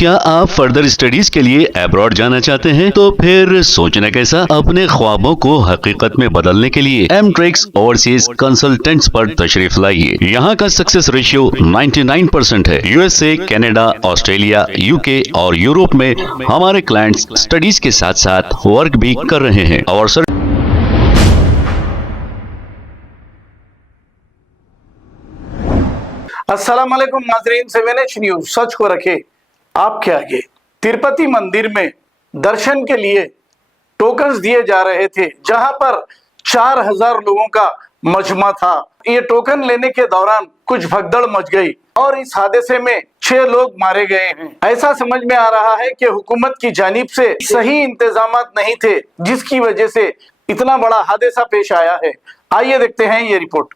क्या आप further studies के लिए अब्रॉड जाना चाहते हैं? तो फिर सोचना कैसा, अपने ख्वाबों को हकीकत में बदलने के लिए एमट्रिक्स ओवरसीज कंसल्टेंट्स पर तशरीफ लाइए। यहाँ का सक्सेस रेशियो 99% है। यूएसए, कनाडा, ऑस्ट्रेलिया, यूके और यूरोप में हमारे क्लाइंट्स स्टडीज के साथ साथ वर्क भी कर रहे हैं और अस्सलाम वालेकुम नाज़रीन, 7H न्यूज सच को रखे आपके आगे। तिरुपति मंदिर में दर्शन के लिए टोकन्स दिए जा रहे थे, जहां पर 4000 लोगों का मजमा था। ये टोकन लेने के दौरान कुछ भगदड़ मच गई और इस हादसे में 6 लोग मारे गए हैं। ऐसा समझ में आ रहा है कि हुकूमत की जानिब से सही इंतजामात नहीं थे, जिसकी वजह से इतना बड़ा हादसा पेश आया है। आइए देखते हैं ये रिपोर्ट।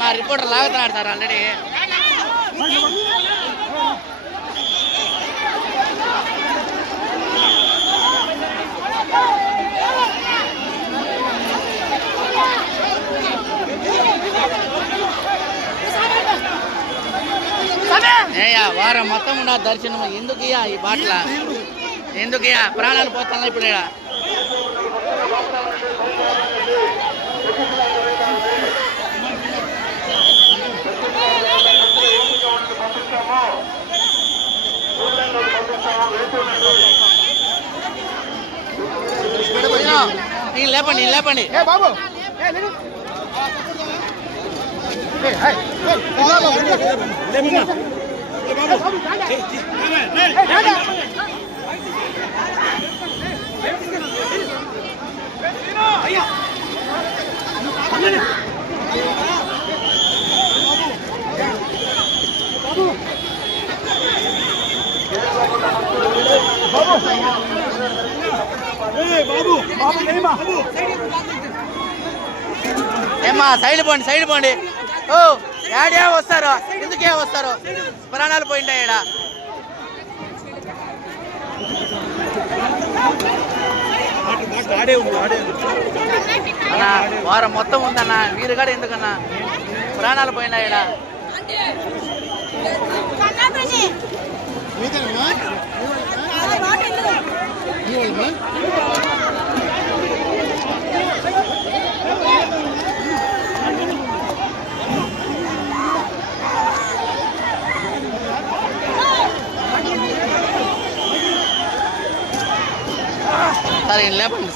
మా రిపోర్టర్ లాగుతున్నాడు సార్ ఆల్రెడీ. వారం మొత్తం ఉన్న దర్శనం ఎందుకయ్యా ఈ బాటల, ఎందుకయ్యా ప్రాణాలు పోతున్నా ఇప్పుడు. లేపండి లేపండి. ఏమా సైడ్ పోండి, సైడ్ పోండి. ఓ యాడే వస్తారు, ఎందుకే వస్తారు? ప్రాణాలు పోయింటాయి ఈడ. అన్నా వారం మొత్తం ఉందన్నా, మీరు కూడా ఎందుకన్నా ప్రాణాలు పోయినాయి ఈడ. సరే లేపండి,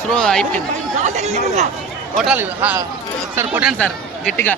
స్లో అయిపోయింది. కొట్టాలి సార్, కొట్టండి సార్ గట్టిగా.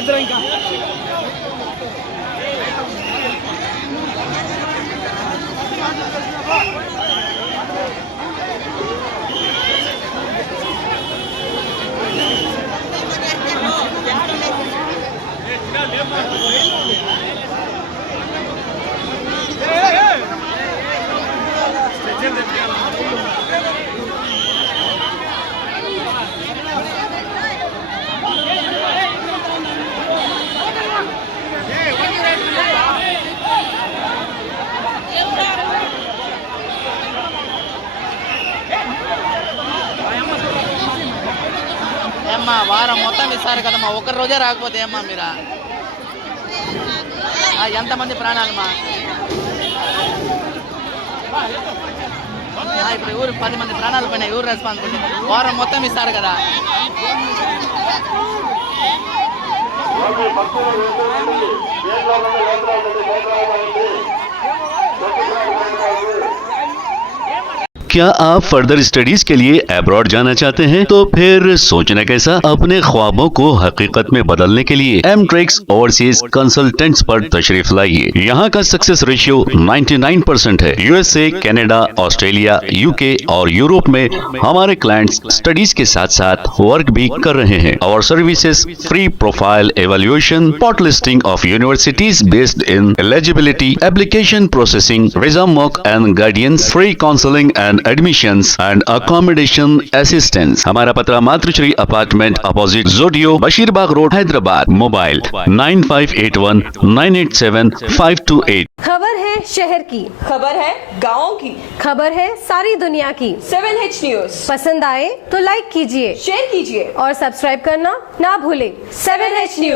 ఇద్దరు ఇంకా ఏమ్మా వారం మొత్తం ఇస్తారు కదమ్మా ఒక్క రోజే రాకపోతే ఏమ్మా మీరా ఎంతమంది ప్రాణాలమ్మా ఇప్పుడు ఊరు 10 మంది ప్రాణాలు పోయినాయి ఊరు రెస్పాన్సిబిలిటీ వారం మొత్తం ఇస్తారు కదా क्या आप फर्दर स्टडीज के लिए अब्रॉड जाना चाहते हैं? तो फिर सोचना कैसा, अपने ख्वाबों को हकीकत में बदलने के लिए एमट्रिक्स ओवरसीज कंसल्टेंट्स पर तशरीफ लाइए। यहाँ का सक्सेस रेशियो 99% है। यूएसए, कनाडा, ऑस्ट्रेलिया, यूके और यूरोप में हमारे क्लाइंट्स स्टडीज के साथ साथ वर्क भी कर रहे हैं। और services free profile evaluation, spot listing of universities based in eligibility, application processing, visa mock and guidance, free counselling and admissions and accommodation assistance. हमारा पता मातृश्री अपार्टमेंट अपोजिट जोडियो, बशीरबाग रोड, हैदराबाद। मोबाइल 9581987528। खबर है शहर की, खबर है गाँव की, खबर है सारी दुनिया की। 7H न्यूज पसंद आए तो लाइक कीजिए, शेयर कीजिए और सब्सक्राइब करना ना भूलें। 7H news.